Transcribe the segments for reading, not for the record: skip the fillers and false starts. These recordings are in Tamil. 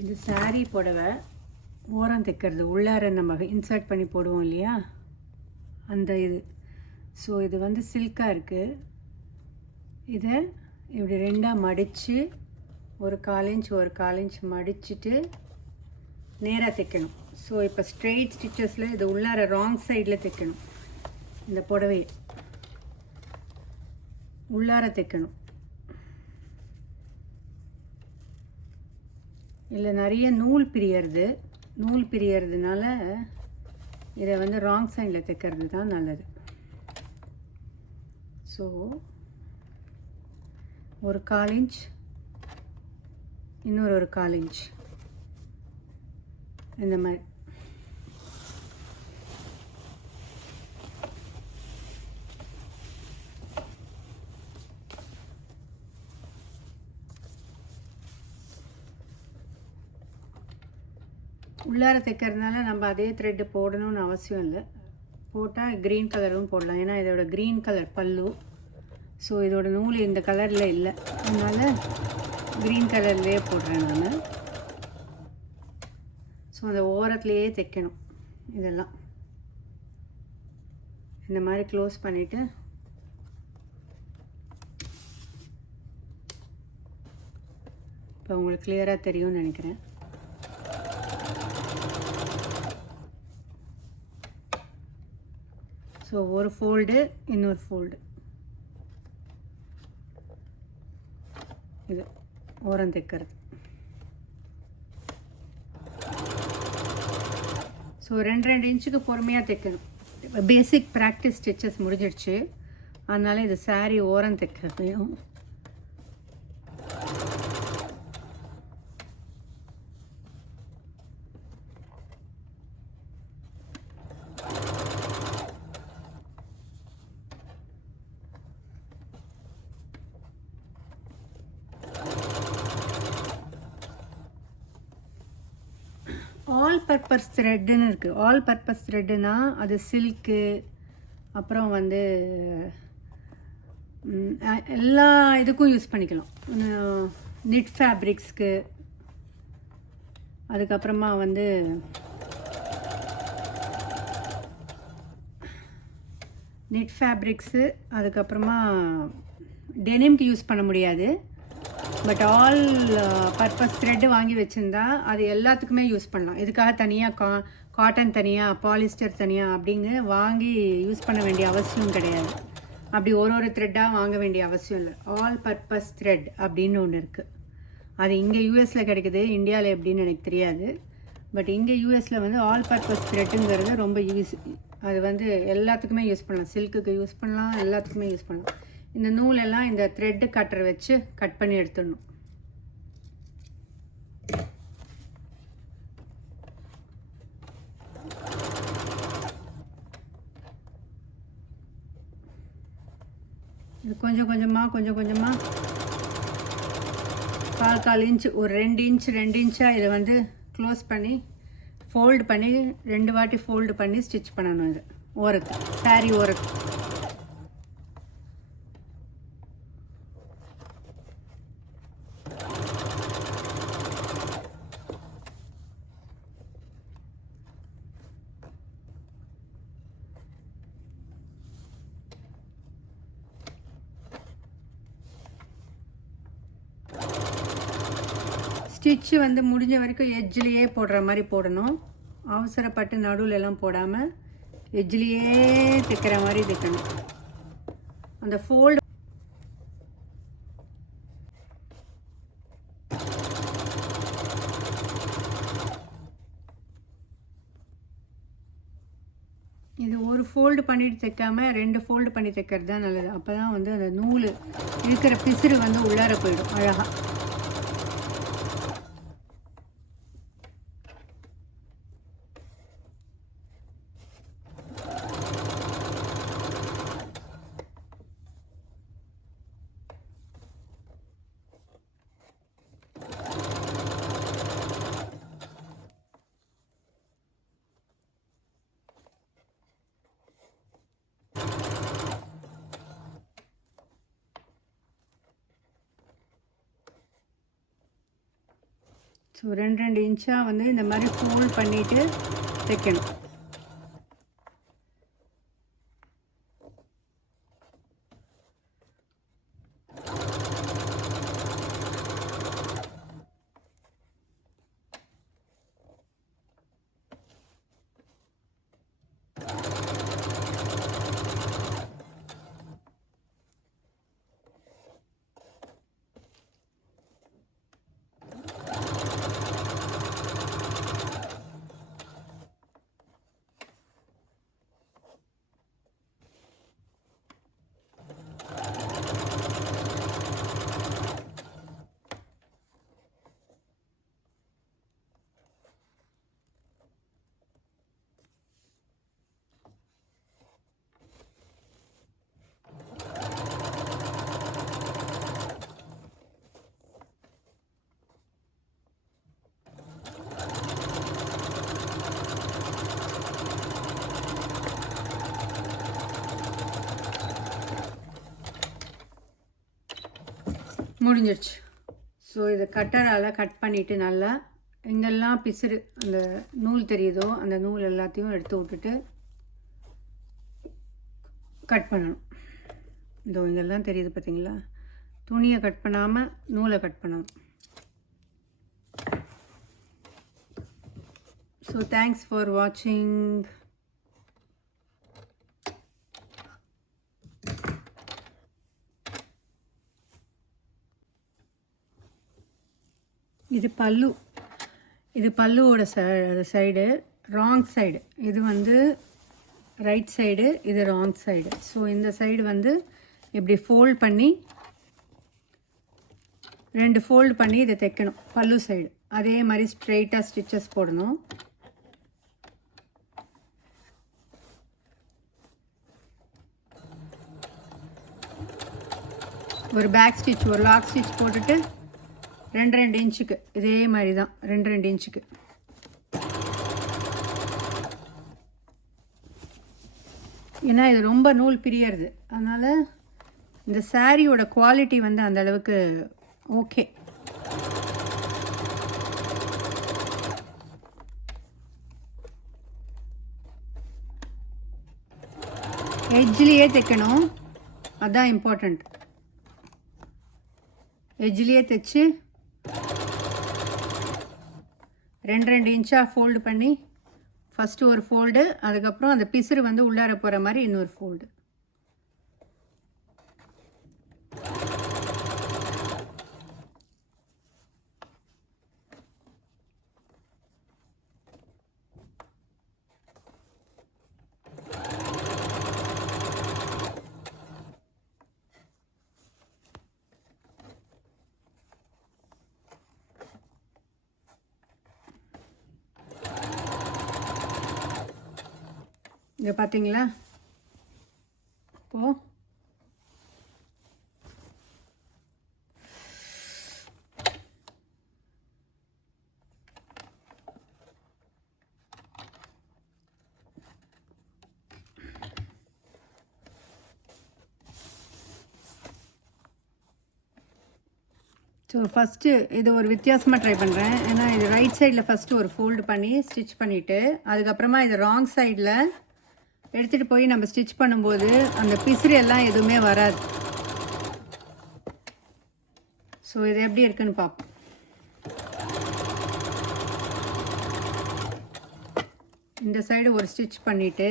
இந்த saree புடவை ஓரம் தைக்கிறது உள்ளார நம்ம இன்சர்ட் பண்ணி போடுவோம் இல்லையா அந்த இது. ஸோ இது வந்து சில்காக இருக்குது. இதை இப்படி ரெண்டாக மடித்து ஒரு 1/4 இன்ச் ஒரு 1/4 இன்ச் மடிச்சுட்டு நேராக தைக்கணும். ஸோ இப்போ ஸ்ட்ரெயிட் ஸ்டிச்சஸில் இது உள்ளார ராங் சைடில் தைக்கணும். இந்த புடவையை உள்ளார தைக்கணும். இல்லை நிறைய நூல் பிரியறதுனால இதை வந்து ராங் சைடில் தைக்கிறது தான் நல்லது. ஸோ ஒரு 1/4 இன்ச் இன்னொரு ஒரு 1/4 இன்ச் இந்த மாதிரி உள்ளார தைக்கிறதுனால நம்ம அதே த்ரெட்டு போடணும்னு அவசியம் இல்லை. போட்டால் க்ரீன் கலரும் போடலாம். ஏன்னா இதோட க்ரீன் கலர் பல்லு. ஸோ இதோட நூல் இந்த கலரில் இல்லை, அதனால் க்ரீன் கலர்லேயே போடுறேன் நான். ஸோ அந்த ஓரத்துலேயே தைக்கணும். இதெல்லாம் இந்த மாதிரி க்ளோஸ் பண்ணிவிட்டு இப்போ உங்களுக்கு கிளியராக தெரியும்னு நினைக்கிறேன். ஸோ ஒரு ஃபோல்டு இன்னொரு ஃபோல்டு இது ஓரம் தைக்கிறது. ஸோ 2 இன்ச்சுக்கு பொறுமையாக தைக்கணும். பேசிக் ப்ராக்டிஸ் ஸ்டிச்சஸ் முடிஞ்சிடுச்சு, அதனால் இது saree ஓரம் தைக்கிறதையும் ஆல் பர்பஸ் த்ரெட்டுன்னு இருக்குது. ஆல் பர்பஸ் த்ரெட்டுனா அது சில்க்கு, அப்புறம் வந்து எல்லா இதுக்கும் யூஸ் பண்ணிக்கலாம். நிட் ஃபேப்ரிக்ஸ்க்கு, அதுக்கப்புறமா வந்து நிட் ஃபேப்ரிக்ஸு, அதுக்கப்புறமா டெனிம்க்கு யூஸ் பண்ண முடியாது. பட் ஆல் பர்பஸ் த்ரெட்டு வாங்கி வச்சுருந்தா அது எல்லாத்துக்குமே யூஸ் பண்ணலாம். இதுக்காக தனியாக காட்டன் தனியாக, பாலிஸ்டர் தனியாக அப்படிங்க வாங்கி யூஸ் பண்ண வேண்டிய அவசியம் கிடையாது. அப்படி ஒரு த்ரெட்டாக வாங்க வேண்டிய அவசியம் இல்லை. ஆல் பர்பஸ் த்ரெட் அப்படின்னு ஒன்று இருக்குது. அது இங்கே யூஎஸில் கிடைக்குது, இந்தியாவில் எப்படின்னு எனக்கு தெரியாது. பட் இங்கே யூஎஸில் வந்து ஆல் பர்பஸ் த்ரெட்டுங்கிறது ரொம்ப அது வந்து எல்லாத்துக்குமே யூஸ் பண்ணலாம். சில்க்குக்கு யூஸ் பண்ணலாம், எல்லாத்துக்குமே யூஸ் பண்ணலாம். இந்த நூலெல்லாம் இந்த த்ரெட்டு கட்டரை வச்சு கட் பண்ணி எடுத்துடணும். இது கொஞ்சம் கொஞ்சமாக 1/4 இன்ச் ஒரு 2 இன்ச்சாக இதை வந்து க்ளோஸ் பண்ணி ஃபோல்டு பண்ணி 2 வாட்டி ஃபோல்டு பண்ணி ஸ்டிச் பண்ணணும். இது ஓரத்து saree ஓரத்து. ஸ்டிச்சு வந்து முடிஞ்ச வரைக்கும் எட்ஜ்லேயே போடுற மாதிரி போடணும். அவசரப்பட்டு நடுவுலலாம் போடாமல் எட்ஜ்லேயே தைக்கிற மாதிரி தைக்கணும். அந்த ஃபோல்டு இது ஒரு ஃபோல்டு பண்ணிட்டு தைக்காமல் 2 ஃபோல்டு பண்ணி தைக்கிறது தான் நல்லது. அப்போ தான் வந்து அந்த நூல் இருக்கிற பிசுறு வந்து உள்ளார போயிடும் அழகாக. ஸோ 2 இன்ச்சாக வந்து இந்த மாதிரி ஃபோல்ட் பண்ணிவிட்டு தைக்கணும். முடிஞ்சிருச்சு. ஸோ இதை கட்டரால் கட் பண்ணிவிட்டு நல்லா எங்கெல்லாம் பிசுறு அந்த நூல் தெரியுதோ அந்த நூல் எல்லாத்தையும் எடுத்து விட்டுட்டு கட் பண்ணணும். இதோ இங்கெல்லாம் தெரியுது பார்த்தீங்களா, துணியை கட் பண்ணாமல் நூலை கட் பண்ணணும். ஸோ தேங்க்ஸ் ஃபார் வாட்சிங். இது பல்லு, இது பல்லுவோட சைடு, ராங் சைடு. இது வந்து ரைட் சைடு, இது ராங் சைடு. ஸோ இந்த சைடு வந்து இப்படி ஃபோல்ட் பண்ணி 2 ஃபோல்டு பண்ணி இதை தைக்கணும் பல்லு சைடு. அதே மாதிரி ஸ்ட்ரெயிட்டாக ஸ்டிச்சஸ் போடணும். ஒரு பேக் ஸ்டிச், ஒரு லாக் ஸ்டிச் போட்டுட்டு 2 இன்ச்சுக்கு இதே மாதிரி தான் 2 இன்ச்சுக்கு. ஏன்னா இது ரொம்ப நூல் பிரியறது, அதனால் இந்த சாரியோட குவாலிட்டி வந்து அந்த அளவுக்கு ஓகே. எட்ஜ்லேயே தைக்கணும், அதுதான் இம்பார்ட்டண்ட். எட்ஜ்லேயே தைச்சு 2 இன்ச்சாக ஃபோல்டு பண்ணி ஃபஸ்ட்டு ஒரு ஃபோல்டு, அதுக்கப்புறம் அந்த பிசுறு வந்து உள்ளார போகிற மாதிரி இன்னொரு ஃபோல்டு. இதை பார்த்தீங்களா? இப்போது ஸோ ஃபஸ்ட்டு இது ஒரு வித்தியாசமாக ட்ரை பண்ணுறேன். ஏன்னா இது ரைட் சைடில் ஃபஸ்ட்டு ஒரு ஃபோல்டு பண்ணி ஸ்டிச் பண்ணிவிட்டு அதுக்கப்புறமா இது ராங் சைடில் எடுத்துகிட்டு போய் நம்ம ஸ்டிச் பண்ணும்போது அந்த பிசுறு எல்லாம் எதுவுமே வராது. ஸோ இது எப்படி இருக்குன்னு பார்ப்போம். இந்த சைடு ஒரு ஸ்டிச் பண்ணிவிட்டு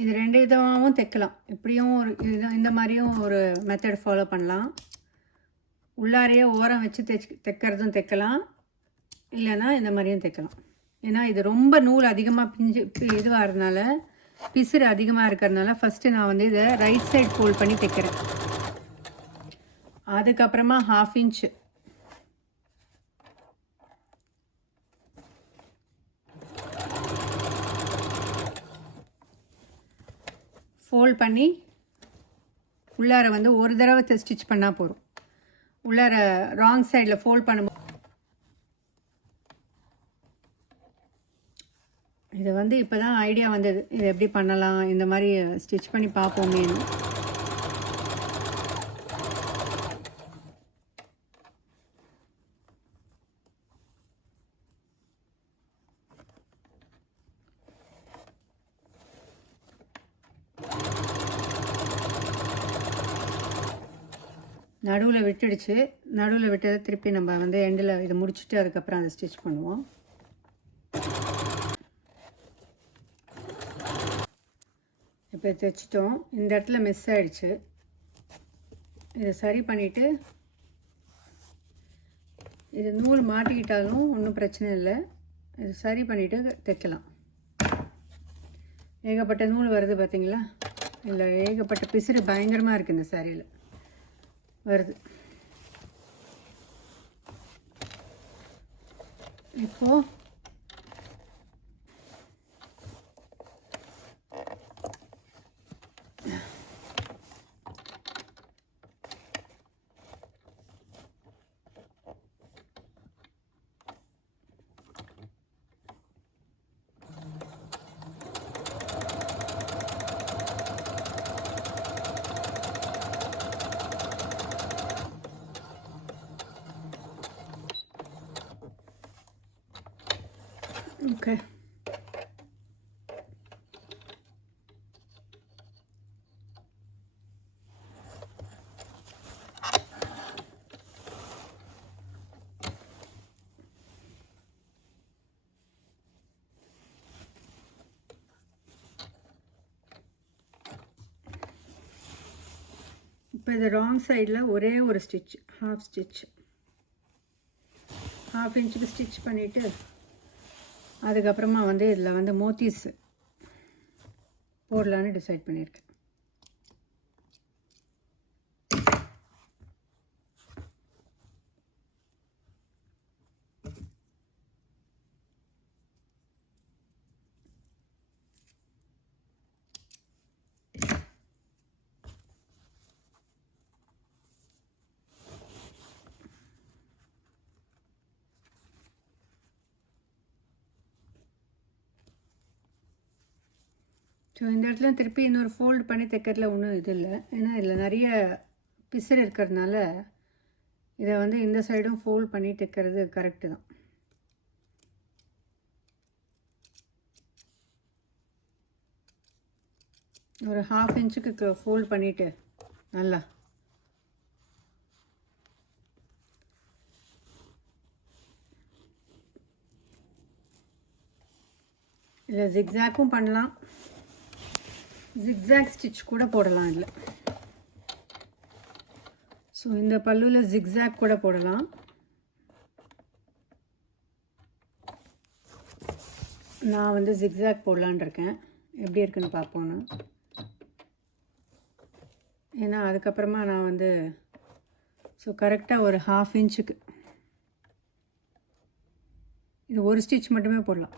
இது 2 விதமாகவும் தைக்கலாம். இப்படியும் ஒரு இந்த மாதிரியும் ஒரு மெத்தட் ஃபாலோ பண்ணலாம். உள்ளாரையே ஓரம் வச்சு தைக்கிறதும் தைக்கலாம், இல்லைன்னா இந்த மாதிரியும் தைக்கலாம். ஏன்னா இது ரொம்ப நூல் அதிகமாக இதுவாகிறதுனால பிசுறு அதிகமாக இருக்கிறதுனால ஃபஸ்ட்டு நான் வந்து இதை ரைட் சைடு ஃபோல்ட் பண்ணி தைக்கிறேன். அதுக்கப்புறமா 1/2 இன்ச் ஃபோல்ட் பண்ணி உள்ளார வந்து ஒரு தடவை ஸ்டிச் பண்ணால் போதும். உள்ளார ராங் சைடில் ஃபோல்ட் பண்ணும்போது இது வந்து இப்போ தான் ஐடியா வந்தது, இது எப்படி பண்ணலாம், இந்த மாதிரி ஸ்டிச் பண்ணி பார்ப்போமேனு. நடுவில் விட்டுடுச்சு. நடுவில் விட்டதை திருப்பி நம்ம வந்து எண்டில் இதை முடிச்சுட்டு அதுக்கப்புறம் அதை ஸ்டிச் பண்ணுவோம். இப்போ தைச்சிட்டோம். இந்த இடத்துல மிஸ் ஆகிடுச்சு. இதை சரி பண்ணிவிட்டு இது நூல் மாட்டிக்கிட்டாலும் ஒன்றும் பிரச்சனை இல்லை. இது சரி பண்ணிவிட்டு தைக்கலாம். ஏகப்பட்ட நூல் வருது பார்த்தீங்களா? இல்லை, ஏகப்பட்ட பிசுறு பயங்கரமாக இருக்குது இந்த சாரியில் வருது. இப்போது ஓகே, இப்போ இது ராங் சைடில் ஒரே ஒரு ஸ்டிச், ஹாஃப் ஸ்டிச், 1/2 இன்ச்சுக்கு ஸ்டிச் பண்ணிவிட்டு அதுக்கப்புறமா வந்து இதில் வந்து மோத்திஸ் போடலான்னு டிசைட் பண்ணியிருக்கேன். ஸோ இந்த இடத்துல திருப்பி இன்னொரு ஃபோல்டு பண்ணி தைக்கிறதுல ஒன்றும் இது இல்லை. ஏன்னா இதில் நிறைய பிசுறு இருக்கிறதுனால இதை வந்து இந்த சைடும் ஃபோல்ட் பண்ணி தைக்கிறது கரெக்டு தான். ஒரு 1/2 இன்ச்சுக்கு ஃபோல்ட் பண்ணிவிட்டு நல்லா இதில் ஜிக்ஸாக்கும் பண்ணலாம், ஜிக்ஸாக் ஸ்டிச் கூட போடலாம் இதில். ஸோ இந்த பல்லுவில் ஜிக்ஸாக் கூட போடலாம். நான் வந்து ஜிக்ஸாக் போடலான் இருக்கேன், எப்படி இருக்குன்னு பார்ப்போன்னு. ஏன்னா அதுக்கப்புறமா நான் வந்து ஸோ கரெக்டாக ஒரு 1/2 இன்ச்சுக்கு இது ஒரு ஸ்டிச் மட்டுமே போடலாம்.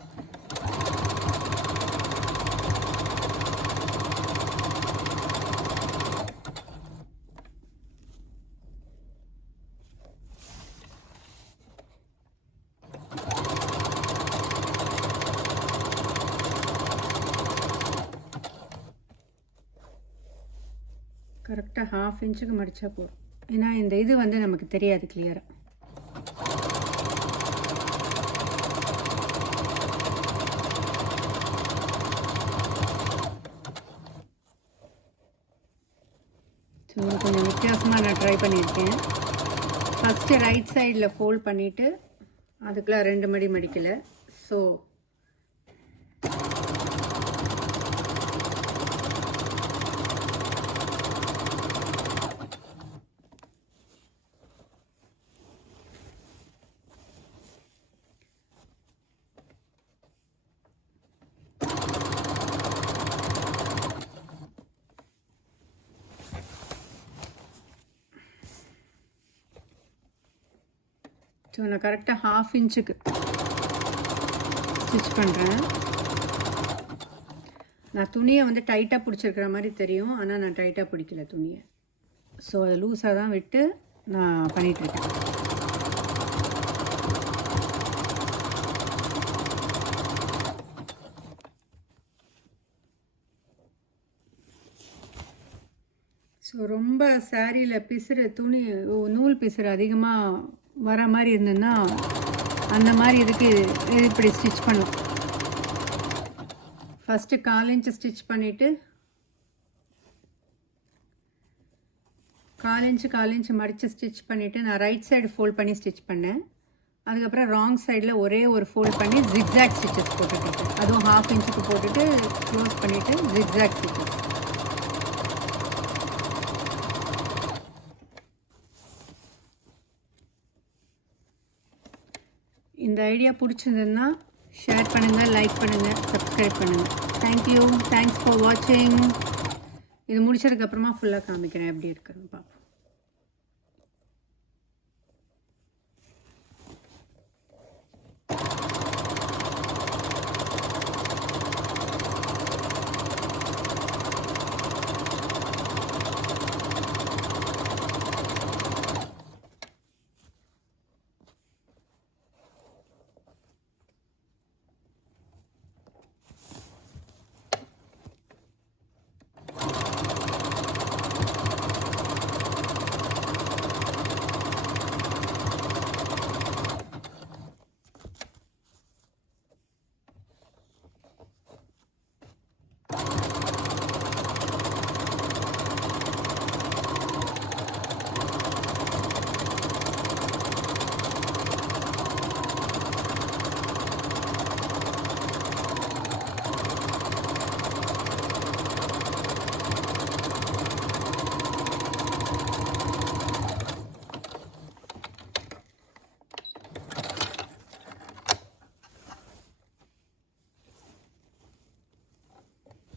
கரெக்டாக 1/2 இன்ச்சுக்கு மடித்தா போதும். ஏன்னா இந்த இது வந்து நமக்கு தெரியாது கிளியராக. ஸோ கொஞ்சம் வித்தியாசமாக நான் ட்ரை பண்ணியிருக்கேன். ஃபஸ்ட்டு ரைட் சைடில் ஃபோல்ட் பண்ணிவிட்டு அதுக்குள்ளே 2 மடி மடிக்கலை. ஸோ ஸோ நான் கரெக்டாக 1/2 இன்ச்சுக்கு ஸ்டிச் பண்ணுறேன். நான் துணியை வந்து டைட்டாக பிடிச்சிருக்கிற மாதிரி தெரியும், ஆனால் நான் டைட்டாக பிடிக்கல துணியை. ஸோ அதை லூஸாக தான் விட்டு நான் பண்ணிகிட்ருக்கேன். ஸோ ரொம்ப சாரியில் பிசுறு துணி நூல் பிசுறு அதிகமாக வர மாதிரி இருந்ததுன்னா அந்த மாதிரி இதுக்கு இப்படி ஸ்டிச் பண்ணும். ஃபஸ்ட்டு 1/4 இன்ச்சு ஸ்டிச் பண்ணிவிட்டு 1/4 இன்ச்சு மடித்து ஸ்டிச் பண்ணிவிட்டு நான் ரைட் சைடு ஃபோல்ட் பண்ணி ஸ்டிச் பண்ணேன். அதுக்கப்புறம் ராங் சைடில் ஒரே ஒரு ஃபோல்ட் பண்ணி ஜிக்ஸாக் ஸ்டிச்சஸ் போட்டுட்டு, அதுவும் 1/2 இன்ச்சுக்கு போட்டுட்டு க்ளோஸ் பண்ணிவிட்டு ஜிக்ஸாக் ஸ்டிச்சஸ். இந்த ஐடியா பிடிச்சிருந்ததுன்னா ஷேர் பண்ணுங்கள், லைக் பண்ணுங்கள், சப்ஸ்கிரைப் பண்ணுங்கள். தேங்க்யூ, தேங்க்ஸ் ஃபார் வாட்சிங். இது முடிச்சதுக்கப்புறமா ஃபுல்லாக காமிக்கிறேன் எப்படி இருக்குன்னு பார்ப்போம்.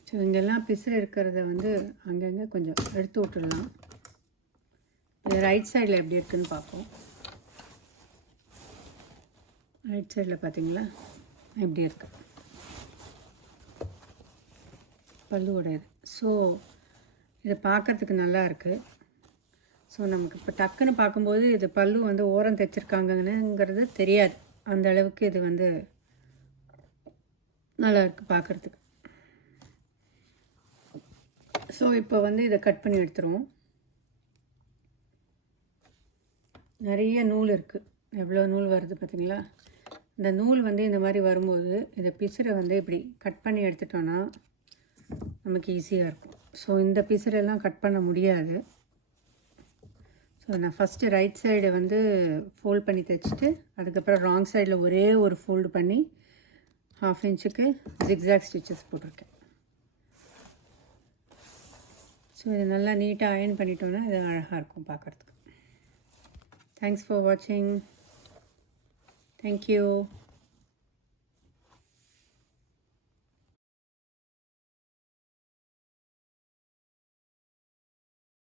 ஸோ இங்கெல்லாம் பிசுறு இருக்கிறத வந்து அங்கங்கே கொஞ்சம் எடுத்து விட்டுடலாம். இது ரைட் சைடில் எப்படி இருக்குதுன்னு பார்ப்போம். ரைட் சைடில் பார்த்தீங்களா எப்படி இருக்கு பல்லுவோட இது. ஸோ இதை பார்க்குறதுக்கு நல்லா இருக்குது. ஸோ நமக்கு இப்போ டக்குன்னு பார்க்கும்போது இது பல்லு வந்து ஓரம் தைச்சிருக்காங்கங்கிறது தெரியாது. அந்த அளவுக்கு இது வந்து நல்லா இருக்குது பார்க்குறதுக்கு. ஸோ இப்போ வந்து இதை கட் பண்ணி எடுத்துருவோம். நிறைய நூல் இருக்குது, எவ்வளோ நூல் வருது பார்த்தீங்களா. இந்த நூல் வந்து இந்த மாதிரி வரும்போது இதை பிசுரை வந்து இப்படி கட் பண்ணி எடுத்துட்டோன்னா நமக்கு ஈஸியாக இருக்கும். ஸோ இந்த பிசுரெல்லாம் கட் பண்ண முடியாது. ஸோ நான் ஃபஸ்ட்டு ரைட் சைடை வந்து ஃபோல்ட் பண்ணி தைச்சிட்டு அதுக்கப்புறம் ராங் சைடில் ஒரே ஒரு ஃபோல்டு பண்ணி 1/2 இன்ச்சுக்கு ஜிக்ஸாக் ஸ்டிச்சஸ் போட்டிருக்கேன். ஸோ இதை நல்லா நீட்டாக அயர்ன் பண்ணிட்டோன்னா இது அழகாக இருக்கும் பார்க்குறதுக்கு. தேங்க்ஸ் ஃபார் வாட்சிங். தேங்க்யூ.